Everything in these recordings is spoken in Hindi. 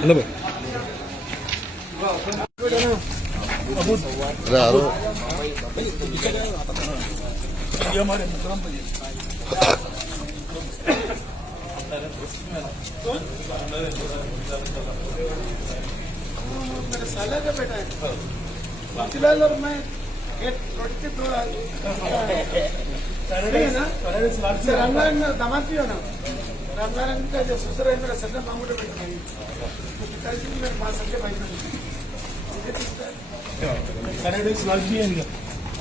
मेरे साला का बेटा है फिलहाल, और मैं एक रोटी के दो है ना। रामनारायण दामाद भी हो ना, रामनारायण का जो ससुर है मेरा सन्ना मामू का बेटा है, तो पिताजी भी मेरे पास सबके भाई बहन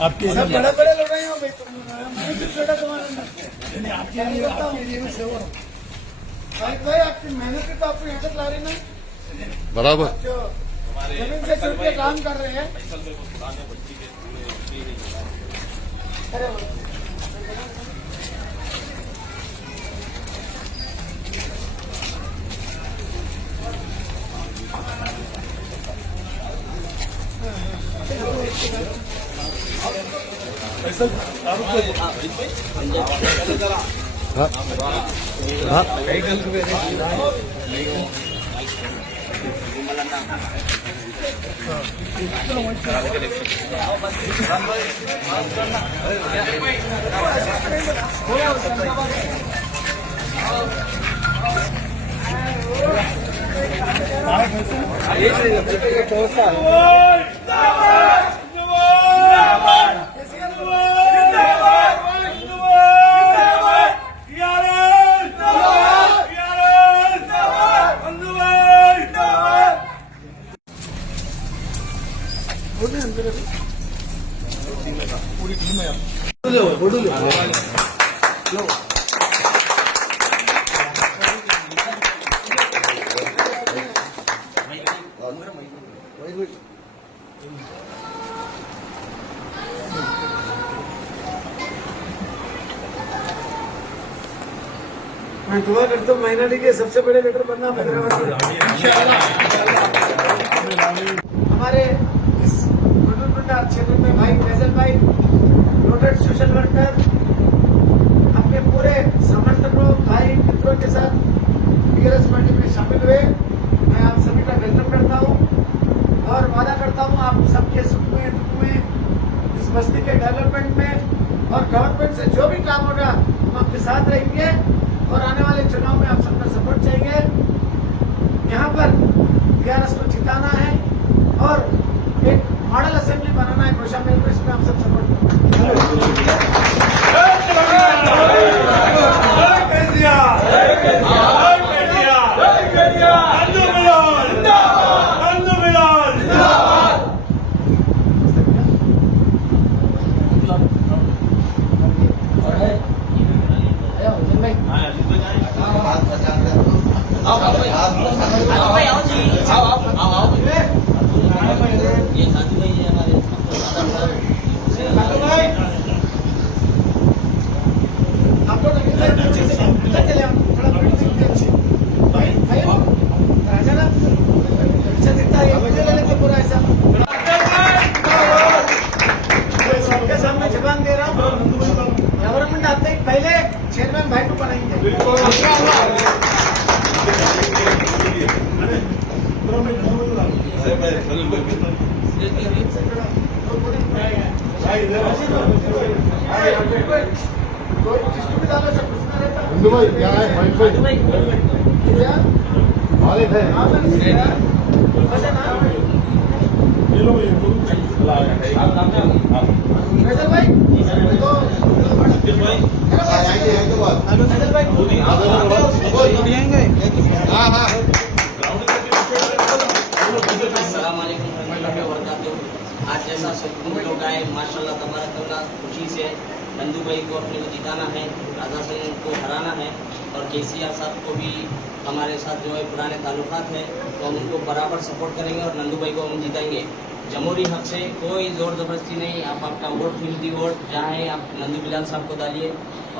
आपके सब बड़े बड़े लोग हैं भाई, छोटा तुम्हारा आपके भाई आपकी मेहनत की तो आपको यहाँ तक ला रही ना बराबर। जो जमीन से जुड़ के काम कर रहे हैं। पूरी टीम है मैं दुआ करता हूँ माइनॉरिटी के सबसे बड़े लीडर बनना हैदराबाद में। हमारे इस क्षेत्र में भाई फैजल भाई नोटेड सोशल वर्कर अपने पूरे समर्थकों भाई मित्रों के साथ टीआरएस पार्टी में शामिल हुए। मैं आप सभी का वेलकम करता हूँ और वादा करता हूँ आप सबके सुख में दुख में इस बस्ती के डेवलपमेंट में और गवर्नमेंट से जो भी काम होगा हम आपके साथ रहेंगे और आने वाले चुनाव में आप सबका सपोर्ट चाहिए। यहाँ पर टीआरएस को जिताना है और एक मॉडल असेंबली बनाना है कौशाम्बी में, इसमें आप सब सपोर्ट करें। गवर्नमेंट आते ही पहले चेयरमैन भाई को बनाएंगे। भाई क्या है मालिक है आज जैसा सब लोग आए माशाल्लाह तबारकल्लाह, खुशी से नंदू भाई को अपने को जिताना है, राजा सिंह को हराना है और केसीआर साहब को भी हमारे साथ जो है पुराने ताल्लुकात हैं तो हम उनको बराबर सपोर्ट करेंगे और नंदू भाई को हम जिताएंगे जमहूरी हक से। कोई ज़ोर ज़बरदस्ती नहीं, आप आपका वोट कीमती वोट चाहे आप नंदू बिलाल साहब को डालिए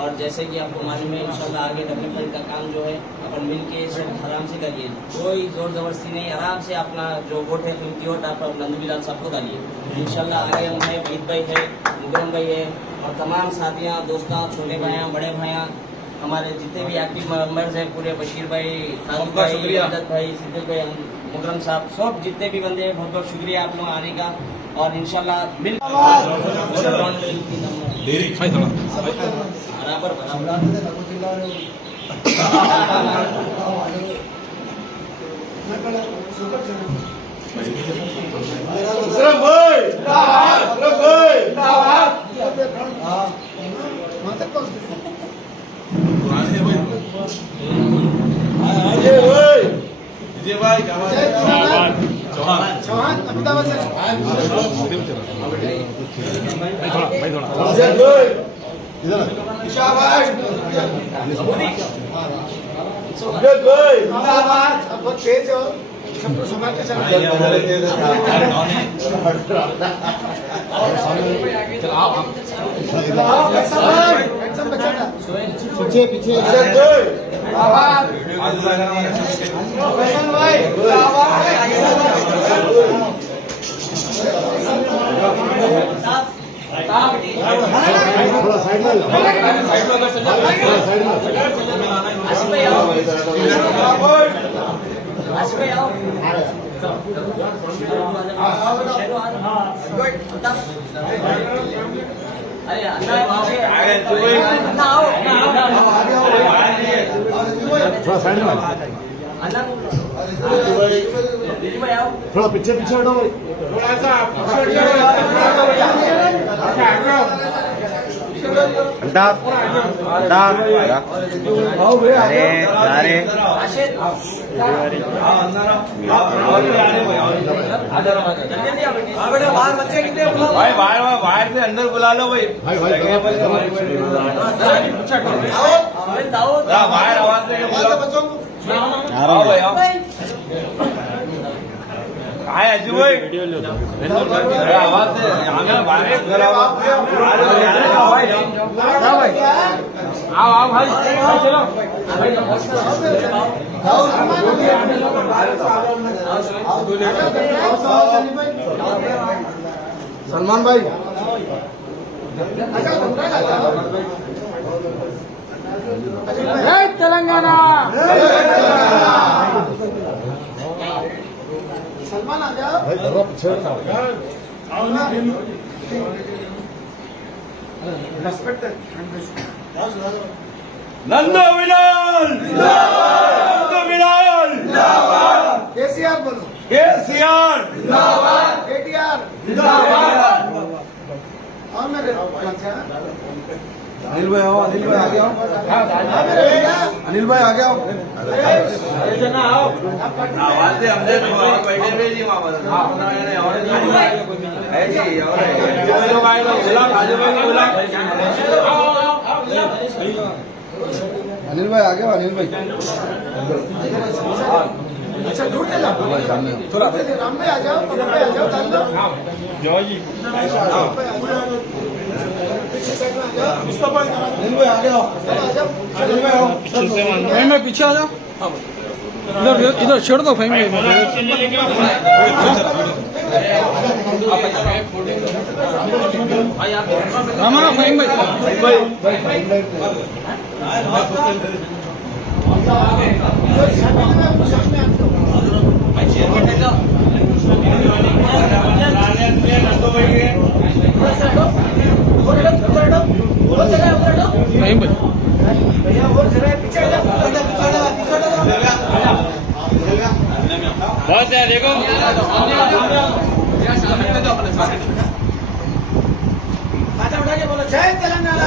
और जैसे कि आपको मालूम है इंशाल्लाह आगे डेवलपमेंट का काम जो है अपन मिल के सब आराम से करिए, कोई जोर जबरदस्ती नहीं, आराम से अपना जो वोट है कीमती वोट आप नंदू बिलाल साहब को डालिए। इंशाल्लाह आगे हम है ईद भाई है, मुकरम भाई है और तमाम साथियाँ दोस्तां छोटे भाइयाँ बड़े भाइयाँ हमारे जितने भी एक्टिव मेंबर्स हैं पूरे बशीर भाई, खालिद भाई, अमजद भाई, सिद्दीक भाई, मुकरम साहब, सब जितने भी बंदे हैं, बहुत बहुत शुक्रिया आप लोग आने का। और इंशाल्लाह बराबर चौहान अहमदाबाद से बहुत तेज हो, सबको संभाल के चलना। पीछे पीछे थोड़ा साइड में थोड़ा साइड में थोड़ा पीछे पीछे हटो भाई भाई बाहर से अंदर बुला लो भाई बाहर आवाज से बुलाओ भाई आओ हाय अजू भाई आवाज से आओ आओ भाई चलो सलमान भाई तेलंगाना सलमान आ जाओ भाई थोड़ा पीछे रेस्पेक्ट नंदो विलाल नंदो विलाल केसीआर बोलो केसीआर केटीआर और मेरे अनिल भाई आओ अनिल भाई आगे आओ अनिल भाई आगे आओ आवाज से हमने बैठे हुए जी वहां पर अनिल भाई आगे आओ अनिल भाई अच्छा दूर चला थोड़ा राम भाई आ जाओ पवन भाई आ जाओ डाल दो पीछे साइड में आ जाओ मुस्तफा अनिल भाई आगे आओ आ जाओ अनिल भाई आओ मैं पीछे आ जाओ इधर इधर छोड़ दो भाई रामाना भाई बस है देखो उठा के बोलो जय तेलंगाना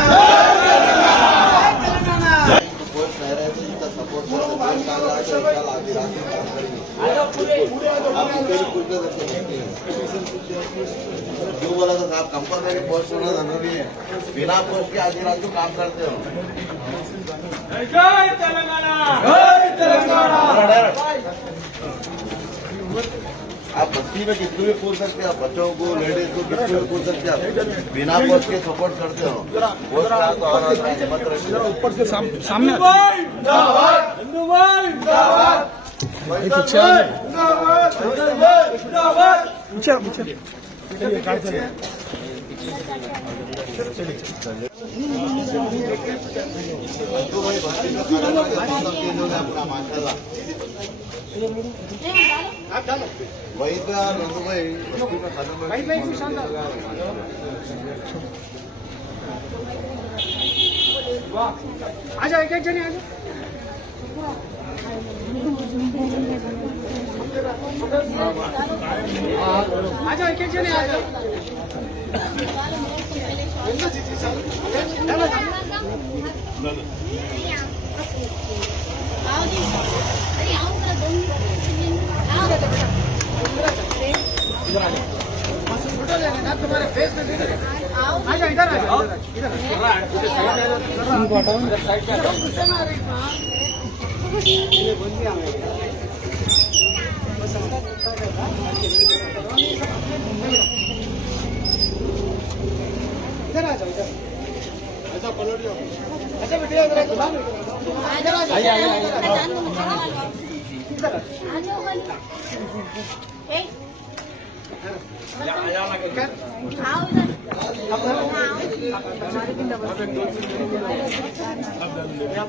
जो बोला था साहब कंपलसरी पोस्ट होना जरूरी है बिना पोस्ट के आधी रात को काम करते हो जय तेलंगाना आप बस्ती में कितने भी पूछ सकते हैं आप बच्चों को लेडीज को कितने भी पूछ सकते हैं आप बिना पोस्ट के सपोर्ट करते हो पोस्ट का तो और हिम्मत रखिए ऊपर से सामने पीछे भाई भक्ति में खड़ा करके सब चीज हो गया पूरा माशाल्लाह। वही तो यार नंदू भाई भक्ति में खत्म आ जाओ एक जने आ जाओ। आ जाओ एक जने आ जाओ। फोटो लेना ना तुम्हारे फेस में दिख रहा है। आ जाओ इधर आ जाओ इधर इनको हटाओ इधर साइड पे हटाओ। गुस्से में आ रही ये बोल दिया मैं इधर आ जाओ इधर। अच्छा पलट जाओ। अच्छा बेटे इधर आ जाओ। आइए आइए इधर आ जाओ।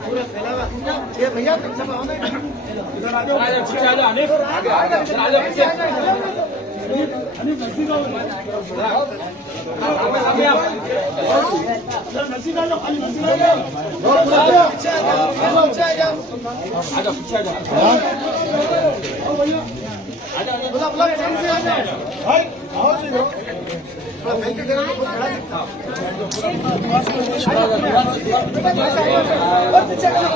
पूरा फैला हुआ ये भैया सब आओ ना इधर आ जाओ। पीछे आ जाओ अनिल आगे आ जाओ पीछे आ जाओ। अनिल नसी का आगे आप नसी का लो खाली नसी का लो। पीछे आ जाओ पीछे आ जाओ पीछे आ जाओ। बोला बोला ट्रेन से आ जाओ भाई आओ जी थोड़ा फैल के देना बहुत बड़ा दिखता है। और पीछे करो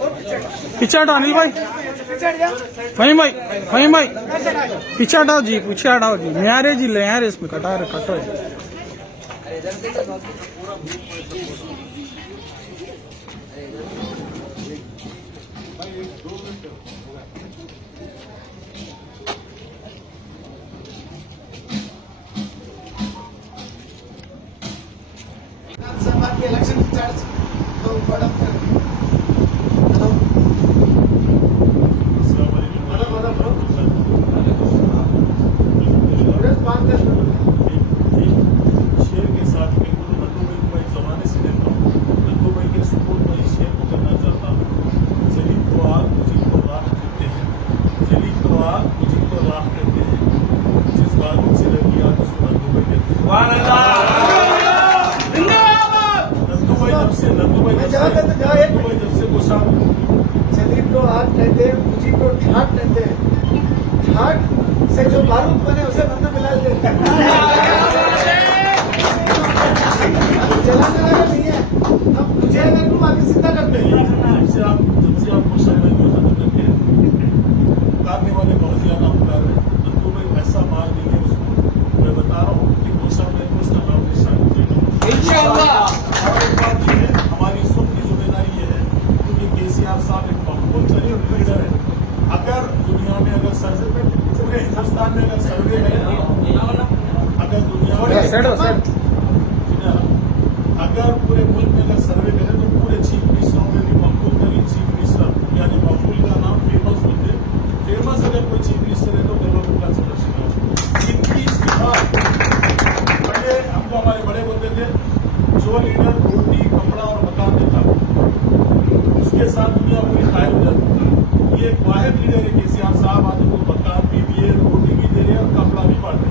और पीछे पीछे हटाओ अनिल भाई, फहीम भाई पीछे हटाओ जी, पीछे हटाओ जी। न्यारे जी ले यार इसमें कटा रहे कटो। के इलेक्शन चार्ज तो बड़ा शेर के साथ बिल्कुल नंदू भाई को मैं जमाने से देता हूँ। नंदू भाई के सपोर्ट में इस शेर को करना चाहता हूँ। जलीब को आग मुझे को राख देते हैं, जलीब को आग मुझे को राख देते हैं। जिस बात से लगी आग उसको नंदू भाई देते हैं। नंदू भाई जब से गुस्सा जलीब को आग कहते हैं, मुझी को ठाट कहते हैं। ठाट से जो बारूद बने उसे नंदू बिलाल देते हैं। जलाने वाला नहीं है, अब मुझे अगर तुम आगे जिंदा करते हैं। जब से आप गुस्सा में खत्म करके उतारने वाले बहुत ज्यादा उतार रहे। नंदू भाई ऐसा मार देंगे उसको, मैं बता रहा हूँ कि गुस्सा में उसका नाम निशान हो जाएगा। हमारी इस वक्त की जिम्मेदारी ये है कि केसीआर साहब एक मकबूल तरीन लीडर है। अगर दुनिया में अगर सर्वे पूरे हिंदुस्तान में अगर सर्वे है, अगर दुनिया में अगर पूरे मुल्क में अगर सर्वे करें तो पूरे चीफ मिनिस्टरों में भी मकबूल तरीन चीफ मिनिस्टर यानी मकबूल का नाम फेमस होते। फेमस अगर कोई चीफ मिनिस्टर है तो डेवलपमेंट का सदस्य है। इनकी इस्तीफा पहले हमको हमारे बड़े बोलते थे जो लीडर रोटी कपड़ा और मकान देता उसके साथ दुनिया पूरी खायल हो जाती। ये एक वाहिद लीडर है केसीआर साहब, आज उनको मकान भी दिए, रोटी भी दे रहे और कपड़ा भी बांटे।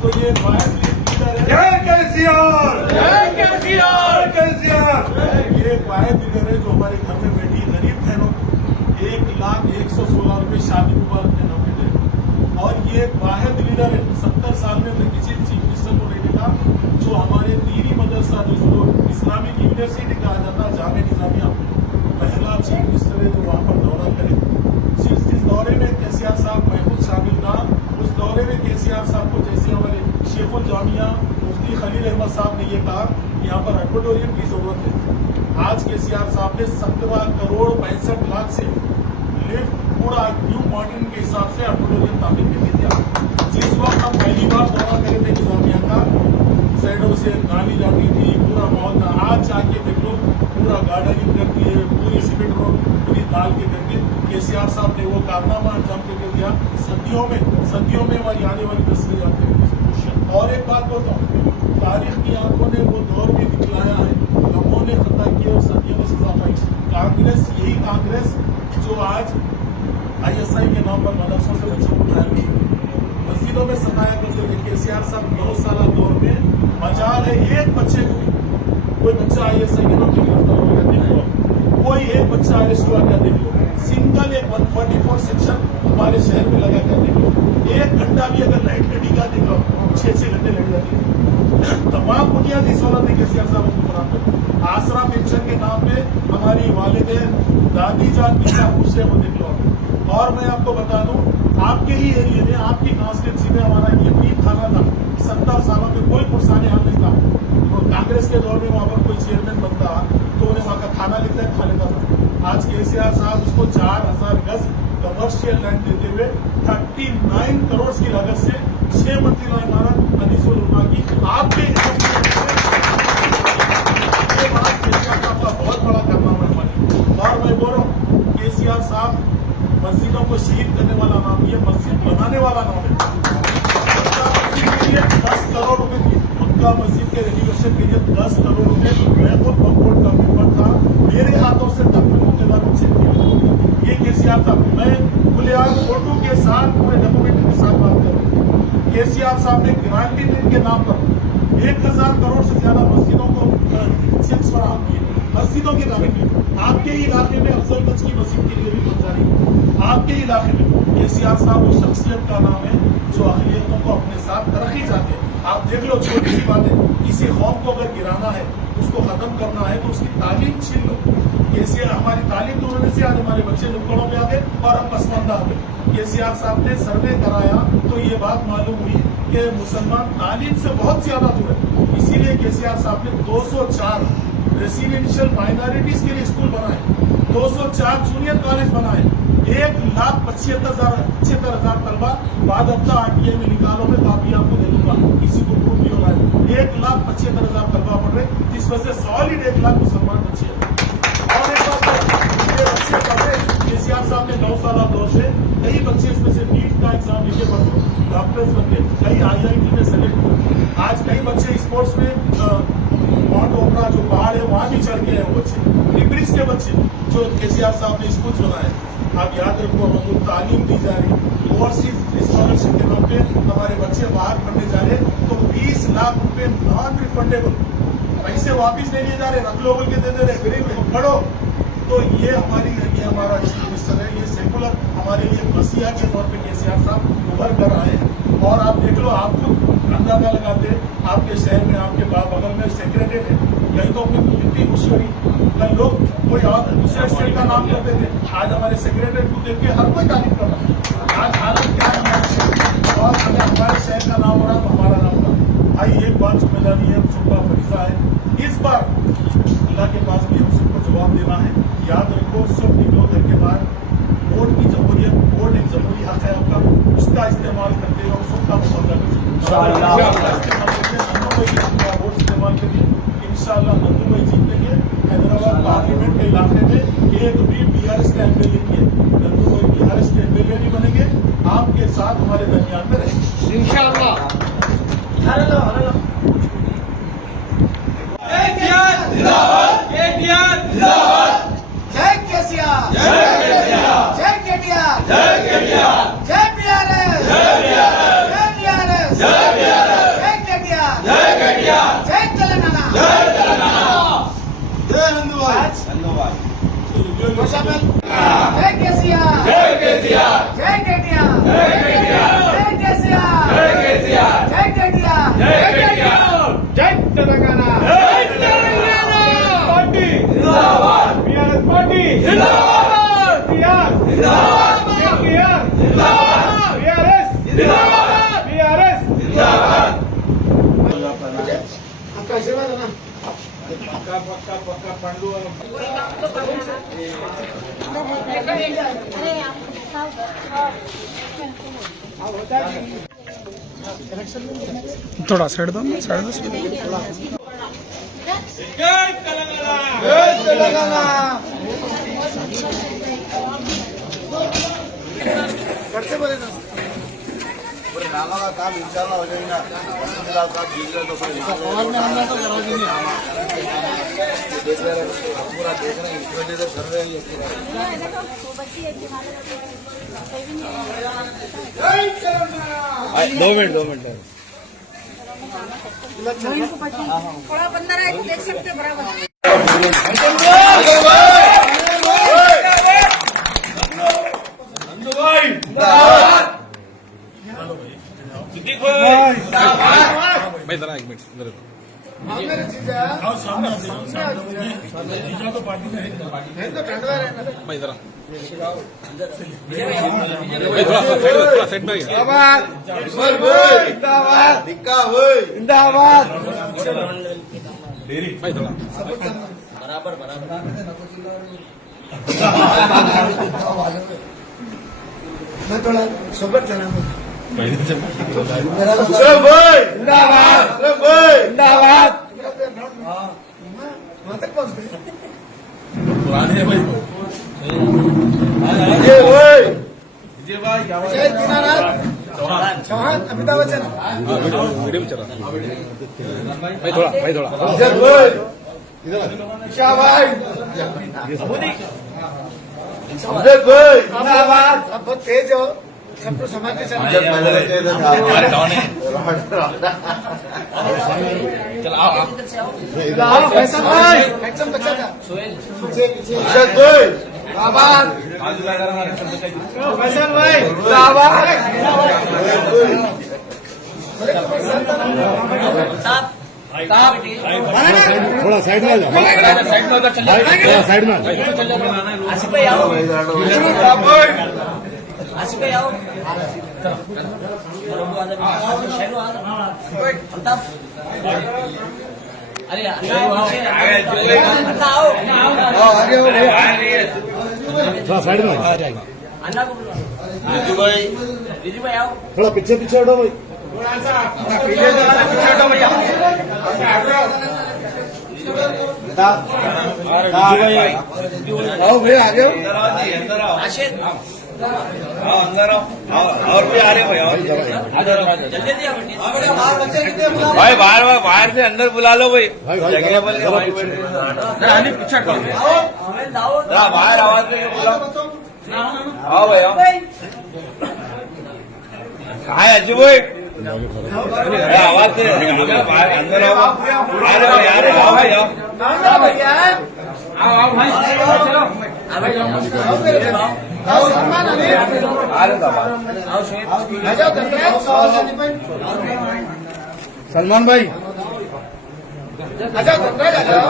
तो ये एक वाहिद लीडर है। जय केसीआर, जय केसीआर, केसीआर। ये एक वाहिद लीडर है जो हमारे घर में बैठी गरीब बहनों 1,116 रुपये शादी मुबारक के नाम पे दे। और ये एक वाहिद लीडर है, 70 साल में किसी चीफ मिनिस्टर को नहीं देखा जो हमारे दीनी मदरसा जिसको इस्लामिक यूनिवर्सिटी कहा जाता है जामे निजामिया, पहला चीफ मिनिस्टर है जो वहां पर दौरा करे। जिस दौरे में केसीआर साहब महफूज शामिल था, उस दौरे में केसीआर साहब को जैसे हमारे शेखुल जामिया मुफ्ती खलील अहमद साहब ने ये कहा कि यहाँ पर ऑडिटोरियम की जरूरत है। आज केसीआर साहब ने 17 करोड़ 65 लाख से लिफ्ट पूरा न्यू मॉडर्न के हिसाब से ऑडिटोरियम तामीर करके दिया। जिस वक्त हम पहली बार दौरा करे थे निजामिया का, साइडों से गाली जाती थी, पूरा माहौल था। आज जाके देखो वायरिंग कर दी है, पूरी सीमेंट रोड पूरी डाल के करके केसीआर साहब ने वो कारनामा अंजाम करके दिया। सदियों में हमारी आने वाली नस्लें आते हैं। और एक बात बोलता हूँ, तारीख की आंखों ने वो दौर भी दिखलाया है, लोगों ने खता किया और सदियों में सजा पाई। कांग्रेस, यही कांग्रेस जो आज ISI के नाम पर मदरसों से बच्चों को उठाया गया, मस्जिदों में सताया करते थे। केसीआर साहब 9 साल दौर में मजाल है एक बच्चे को भी, कोई बच्चा ISI के नाम पर गिरफ्तार हो गया देख लो, कोई एक बच्चा अरेस्ट हुआ क्या देख लो, सिंगल एक 144 सेक्शन हमारे शहर में लगा क्या देख लो, 1 घंटा भी अगर लाइट कटेगा देख लो 6-6 घंटे लग जाती है। तमाम बुनियादी सहूलतें केसीआर साहब को फराहम करते। आसरा पेंशन के नाम पे हमारी वालिदैन दादी जान की क्या खुश है वो देख लो। और मैं आपको बता दूं, आपके ही एरिया में, आपकी कॉन्स्टिट्यूंसी में हमारा यकीन खाना था, 70 सालों में कोई पुरसाने हाल नहीं था। तो कांग्रेस के दौर में वहां पर कोई चेयरमैन बनता तो उन्हें वहां का खाना लिखता है, खा लेता था। आज केसीआर साहब उसको 4000 गज कमर्शियल लैंड देते हुए 39 करोड़ की लागत से 6 मंजिला इमारत अनीसुल उलमा की आपके बहुत बड़ा कारनामा है। और मैं बोल रहा हूँ, केसीआर साहब मस्जिदों को शहीद करने वाला नाम, ये मस्जिद बनाने वाला नाम है। मक्का मस्जिद के लिए 10 करोड़ रुपए दिए, मक्का मस्जिद के रेनोवेशन के लिए 10 करोड़ रुपए मैं खुद बोर्ड का मेंबर था, मेरे हाथों से तक में मुख्तार को चेक किया। ये केसीआर साहब, मैं खुलेआम फोटो के साथ पूरे डॉक्यूमेंट के साथ बात कर रहा हूँ। केसीआर साहब ने गारंटी के नाम पर 1000 करोड़ से ज्यादा मस्जिदों को चेक्स फराहम किए, मस्जिदों की तामीर। आपके ही इलाके में अफजलगंज की मस्जिद के लिए भी फंड जारी, आपके ही इलाके में। केसीआर साहब वो शख्सियत का नाम है जो अहलियतों को अपने साथ तरक्की चाहते हैं। आप देख लो, छोटी सी बात है, किसी कौम को अगर गिराना है, उसको खत्म करना है, तो उसकी तालीम छीन लो। केसीआर हमारी तालीम तोड़ने से आज हमारे बच्चे नुक्कड़ों पे आ गए और हम पसमानदा हो गए। केसीआर साहब ने सर्वे कराया तो ये बात मालूम हुई कि मुसलमान तालीम से बहुत ज्यादा दूर है। इसीलिए केसीआर साहब ने 204 रेसिडेंशियल माइनॉरिटीज के लिए स्कूल बनाए, 204 जूनियर कॉलेज बनाए, 1,75,000 तलबा बाद हफ्ता RTI में निकालो, मैं कापी आपको दे दूंगा, किसी को प्रूफ नहीं होगा। 1,75,000 तलबा पढ़ रहे, जिसमें से सॉलिड 1 लाख मुसलमान बच्चे हैं। और एक बात है, ये बच्चे पढ़े, केसीआर साहब ने 9 साल दौर से कई बच्चे इसमें से नीट का एग्जाम लिखे पढ़े, डॉक्टर्स बन गए, कई IIT में सेलेक्ट हुए। आज कई बच्चे स्पोर्ट्स में माउंट ओपरा जो पहाड़ है वहां भी चढ़ गए हैं बच्चे, टिब्रिज के बच्चे जो केसीआर साहब ने स्कूल बनाए। आप याद रखो, हमको तालीम दी जा रही, ओवरसीज स्कॉलरशिप के नाम पे हमारे बच्चे बाहर पढ़ने जा रहे, तो 20 लाख रुपए नॉन रिफंडेबल पैसे वापिस नहीं लिए जा रहे, रख लो बोल के दे रहे, गरीब पढ़ो। तो ये हमारा चीफ मिनिस्टर है, ये सेकुलर हमारे लिए मसीहा के तौर पे केसीआर साहब उभर कर आए हैं। और आप देख लो, आप खुद अंदाजा लगाते, आपके शहर में आपके बगल में सेक्रेटरी है, कहीं तो अपनी कितनी खुशी हुई। कल लोग कोई और दूसरे स्टेट का नाम करते थे, आज हमारे सेक्रेटरी को देख के हर कोई तारीफ कर रहा है। आज हालत क्या है और अगर हमारे शहर का नाम हो रहा तो हमारा नाम था। भाई एक बात जिम्मेदारी है, सुबह फरीजा है, इस बार अल्लाह के पास भी हम सबको जवाब देना है। याद रखो, सब निकलो घर के बाहर, वोट की जमहूरियत, वोट एक जमहूरी हक है आपका, उसका इस्तेमाल करते हो, सबका मुकाबला वोट इस्तेमाल करिए। इंशाअल्लाह नंदू भाई जीतेंगे। हैदराबाद पार्लियामेंट के इलाके में एक भी BRS के एमएलए नहीं है, नंदू भाई BRS के एमएलए नहीं बनेंगे, आपके साथ हमारे दरमियान में रहेंगे इंशाअल्लाह। जय केसीआर, जय केटीआर, जय BRS, जय केटीआर, जय तेलंगाना, जय नंदू भाई, जय केसीआर, जय केटीआर, जय तेलंगाना, पार्टी जिंदाबाद, BRS पार्टी जिंदाबाद, केटीआर जिंदाबाद, BRS जिंदाबाद। आपका आशीर्वाद है ना? पक्का पंडू थोड़ा साइड दो, साइड दो। जय तेलंगाना। तेलंगाना करते बोले ना पूरे नाला का काम इंशाल्लाह हो जाएगा। का काम गिर गया तो पूरे देख रहे हैं, पूरा देख रहे हैं, इस वजह से सर्वे ये दो मिनट थोड़ा बंदा रहा है तो देख सकते हैं बराबर। भाई जरा एक मिनट इधर मेरे जीजा आओ सामने जीजा तो पार्टी में है है तो ठंडवा रहना भाई जरा भाई थोड़ा साइड में दिक्का हुई भाई थोड़ा बराबर मैं थोड़ा सोबत चला वहां तक पहुंच गए पुराने भाई जय दीनानाथ चौहान अमिताभ बच्चन वीडियो में चला भाई थोड़ा आप बहुत तेज हो सबको समझ के चलना फैसल भाई फैसल बच्चा था फैसल भाई थोड़ा साइड में आ जाओ थोड़ा साइड में आ जाओ आसिफ भाई आओ आसिफ भाई आओ अरे अन्ना आओ थोड़ा साइड में आ जाओ अन्ना को बुलाओ विजू भाई आओ थोड़ा पीछे हटो भाई आओ भैया आगे आशिष अंदर आओ और भी आ रहे भाई और जल्दी आओ भाई बाहर से अंदर बुला लो भाई जगह बोल के भाई बाहर आवाज करके बुलाओ आओ भाई आओ कहाँ है अजू भाई आवाज से बाहर अंदर आओ आओ भाई आओ भैया आओ भाई चलो आओ सलमान अली आ रहे था आओ शेख आ जाओ धनराज सलमान भाई आ जाओ धनराज आ जाओ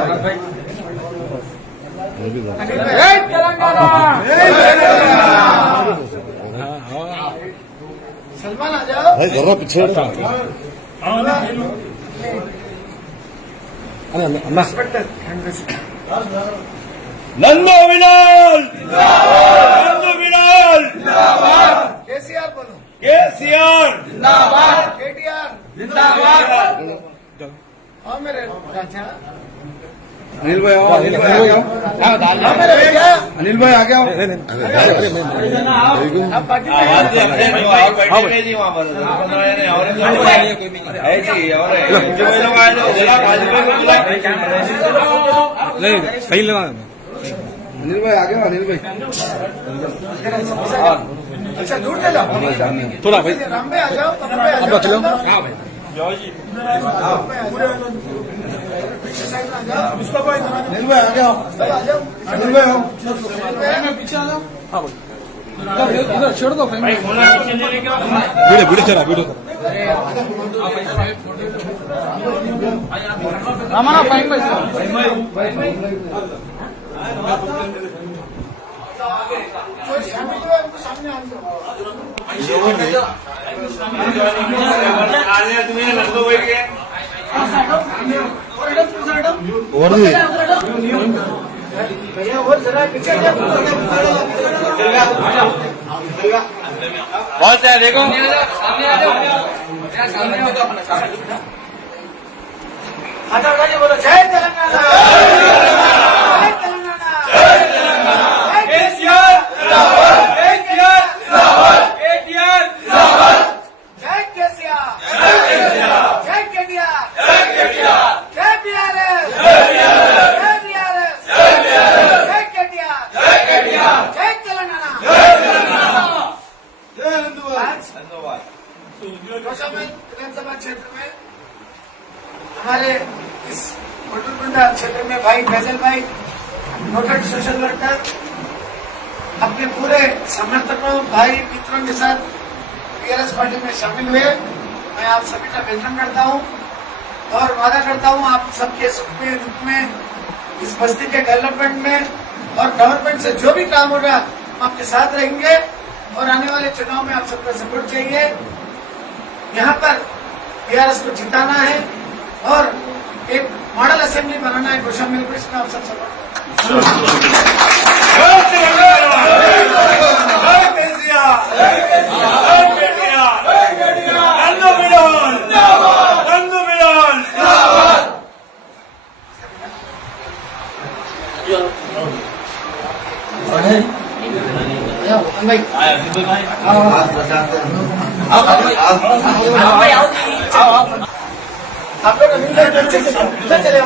अनिल भाई तेलंगाना सलमान आ जाओ भाई जरा पीछे हटो अन्ना नंदू विनाल नंदू विनाल केसीआर बोलो केसीआर केटीआर हाँ मेरे चाचा अनिल भाई आओ अनिल भाई आ गया हाँ मेरे भैया अनिल भाई आ गया आप पार्टी में आवाज से अपने भाई बैठे जी वहाँ पर है जी और जो लोग आए थे बुला वाजिब को बुला नहीं सही लगा अनिल भाई आ गया अनिल भाई अच्छा दूर चलो थोड़ा भाई राम भाई आ जाओ अब भाई आ अब जाओ चलो हाँ भाई मुस्तफा अनिल भाई आ गया अनिल भाई आओ पीछे आ जाओ हाँ भाई इधर छोड़ दो वीडियो चला वीडियो रामाना फाइन भाई सामने आ जाओ तुम्हें नंदू भाई के और भी भैया और जरा पीछे आ जाओ बहुत है देखो बोलो जय तेलंगाना कौशाम्बी विधानसभा क्षेत्र में हमारे इस कोटुरकुंडा क्षेत्र में भाई फैजल भाई नोटेड सोशल वर्कर अपने पूरे समर्थकों भाई मित्रों के साथ टीआरएस पार्टी में शामिल हुए। मैं आप सभी का अभिनंदन करता हूं और वादा करता हूं आप सबके सुख में दुख में इस बस्ती के डेवलपमेंट में और गवर्नमेंट से जो भी काम होगा हम आपके साथ रहेंगे और आने वाले चुनाव में आप सबका सपोर्ट चाहिए। यहाँ पर टीआरएस को जिताना है और एक मॉडल असेंबली बनाना है कौशाम्बी को, इसमें आप सब सपोर्ट आप लोग अच्छे से चले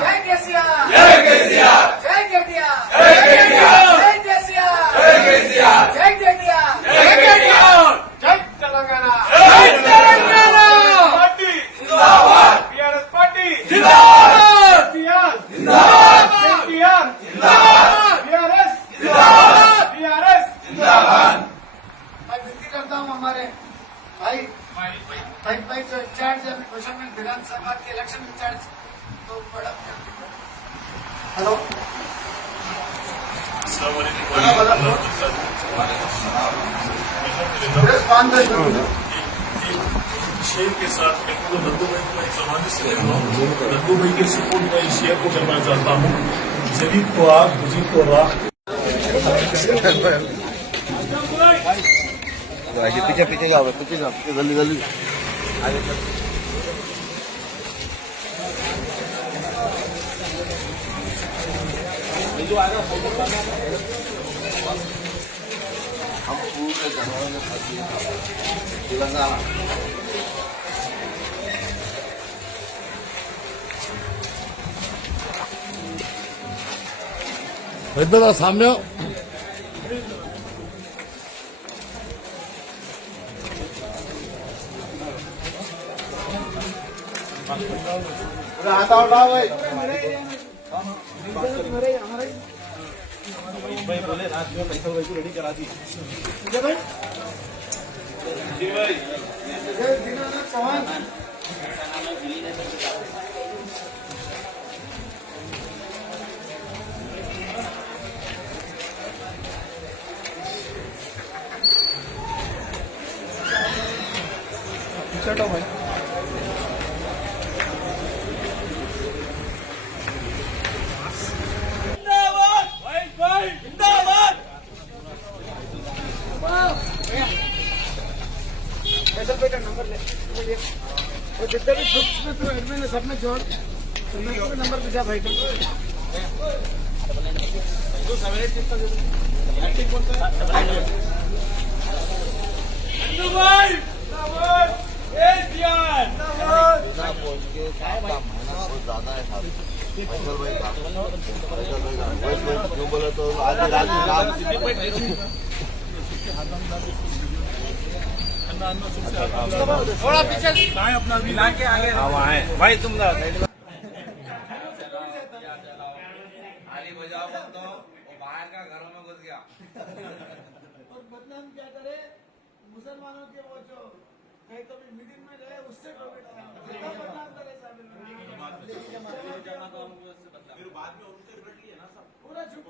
जय केसीआर जय केसीआर जय केटीआर जय केटीआर जय केसीआर जय केसीआर जय केटीआर जय केटीआर जय तेलंगाना जय तेलंगाना पार्टी जिंदाबाद टीआरएस पार्टी जिंदाबाद टीआर जिंदाबाद केटीआर जिंदाबाद टीआरएस जिंदाबाद टीआरएस जिंदाबाद। मैं विनती करता हूं हमारे भाई जो इंचार्ज है कौशाम्बी विधानसभा के इलेक्शन इंचार्ज तो बड़ा हेलो शेर के साथ लड्डू भाई को एक समाधि से लड्डू भाई के सपोर्ट में इस शेयर को करना चाहता हूँ। जदीद को आग मुजीद को राह पीछे पीछे जाओ पीछे जल्दी जल्दी हम पूरे जनवरी में तेलंगाना పెద్దదా సామ్యం आता उठाओ भाई भाई बोले रात में पैसा भाई को रेडी करा दी चौहान चलो भाई फैसल भाई का नंबर ले वो जितने भी ग्रुप्स में तो एडमिन है सब में जोड़ नंबर भेजा भाई का पहुंच के का महीना बहुत ज्यादा है साहब। फैसल भाई क्यों बोले तो आज रात थोड़ा पीछे अपना भी ला के आगे भाई तुम ना आली बजाओ तो वो बाहर का घरों में घुस गया। और बदनाम क्या करे मुसलमानों के वो जो कहीं तो भी मीटिंग में रहे उससे बदनाम करे फिर बाद में उनसे रिजल्ट लिए ना सब पूरा झूठ